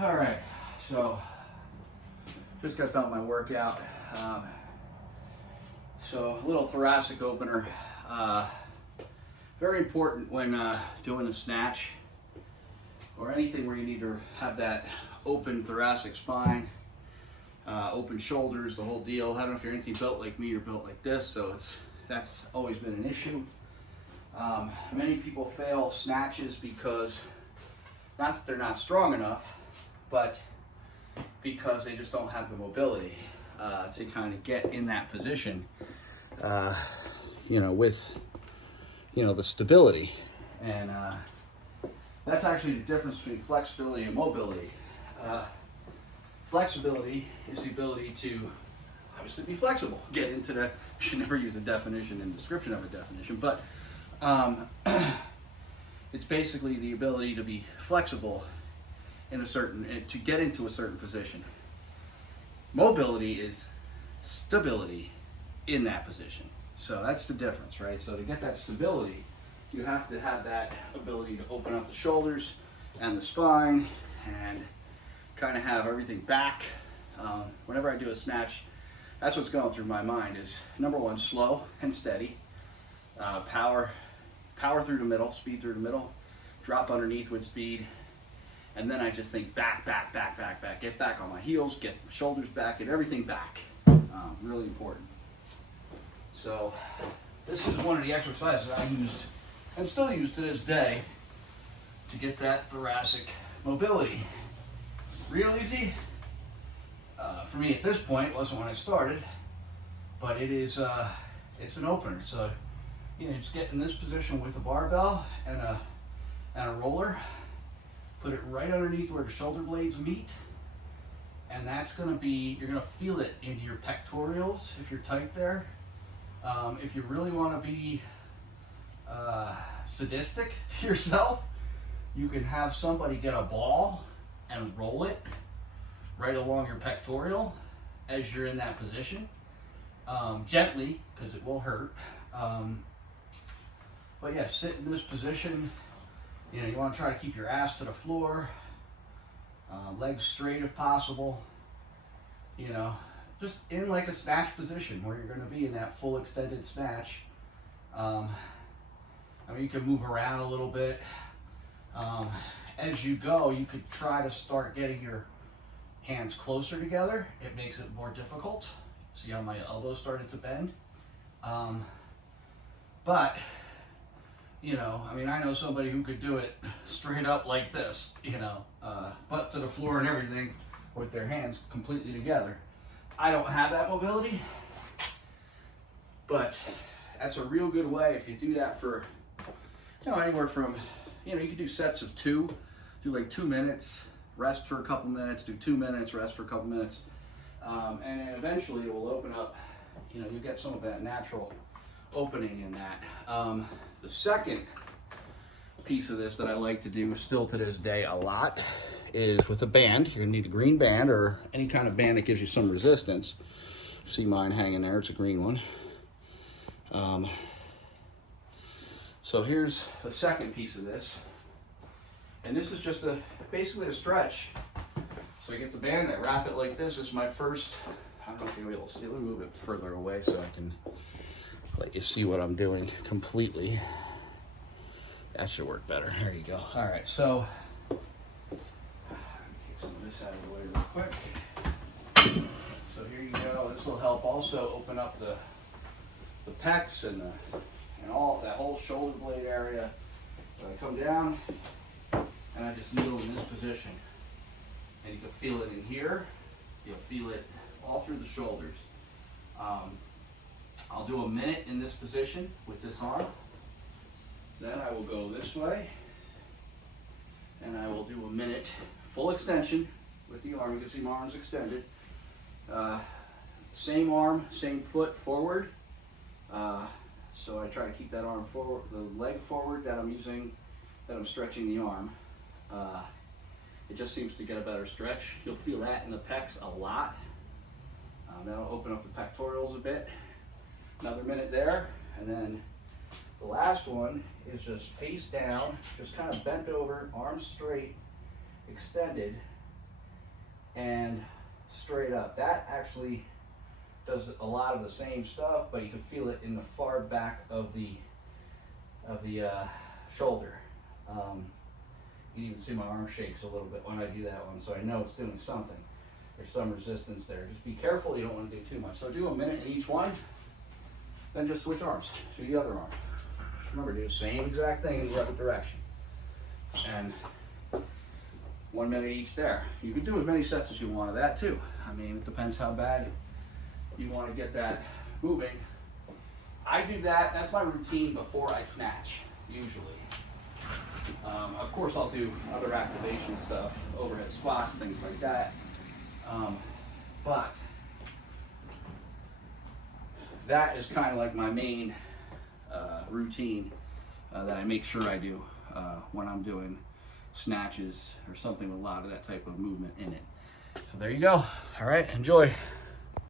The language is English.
All right, so just got done my workout. So a little thoracic opener. Very important when doing a snatch or anything where you need to have that open thoracic spine, open shoulders, the whole deal. I don't know if you're anything built like me or built like this, so that's always been an issue. Many people fail snatches because, not that they're not strong enough, but because they just don't have the mobility to kind of get in that position, with, the stability. And that's actually the difference between flexibility and mobility. Flexibility is the ability to obviously be flexible. Get into the, you should never use a definition and description of a definition, but it's basically the ability to be flexible to get into a certain position. Mobility is stability in that position. So that's the difference, right? So to get that stability, you have to have that ability to open up the shoulders and the spine and kind of have everything back. Whenever I do a snatch, that's what's going through my mind is, number one, slow and steady. Power through the middle, speed through the middle, drop underneath with speed. And then I just think back, get back on my heels, get my shoulders back, get everything back. Really important. So this is one of the exercises I used and still use to this day to get that thoracic mobility. Real easy. For me at this point, it wasn't when I started, but it is, it's an opener. So, just get in this position with a barbell and a roller. Put it right underneath where the shoulder blades meet, and that's going to be, you're going to feel it into your pectorals if you're tight there. If you really want to be sadistic to yourself, you can have somebody get a ball and roll it right along your pectoral as you're in that position, gently, because it will hurt. But yeah, sit in this position. You want to try to keep your ass to the floor, legs straight if possible, just in like a snatch position where you're going to be in that full extended snatch. You can move around a little bit. As you go, you could try to start getting your hands closer together. It makes it more difficult. See how my elbows started to bend? But I know somebody who could do it straight up like this, butt to the floor and everything with their hands completely together. I don't have that mobility, but that's a real good way if you do that for, anywhere from, you could do sets of 2, do like 2 minutes, rest for a couple minutes, do 2 minutes, rest for a couple minutes, and then eventually it will open up, you get some of that natural opening in that. The second piece of this that I like to do still to this day a lot is with a band. You're gonna need a green band or any kind of band that gives you some resistance. See mine hanging there, it's a green one. So here's the second piece of this. And this is just basically a stretch. So I get the band, I wrap it like this. This is my first, I don't know if you'll be able to see, let me move it further away so I can let you see what I'm doing completely. That should work better. There you go. All right, so get some of this out of the way real quick. So here you go. This will help also open up the pecs and all that whole shoulder blade area. So I come down and I just kneel in this position, and you can feel it in here. You'll feel it all through the shoulders. I'll do a minute in this position with this arm. Then I will go this way, and I will do a minute full extension with the arm. You can see my arm's extended. Same arm, same foot forward. So I try to keep that arm forward, the leg forward that I'm using, that I'm stretching the arm. It just seems to get a better stretch. You'll feel that in the pecs a lot. That'll open up the pectorals a bit. Another minute there, and then the last one is just face down, just kind of bent over, arms straight, extended, and straight up. That actually does a lot of the same stuff, but you can feel it in the far back of the shoulder. You can even see my arm shakes a little bit when I do that one, so I know it's doing something. There's some resistance there. Just be careful, you don't want to do too much. So do a minute in each one, then just switch arms to the other arm. Just remember, do the same exact thing in the other direction. And 1 minute each there. You can do as many sets as you want of that too. I mean, it depends how bad you want to get that moving. I do that, that's my routine before I snatch, usually. Of course, I'll do other activation stuff, overhead squats, things like that. But that is kind of like my main routine that I make sure I do when I'm doing snatches or something with a lot of that type of movement in it. So there you go. All right, enjoy.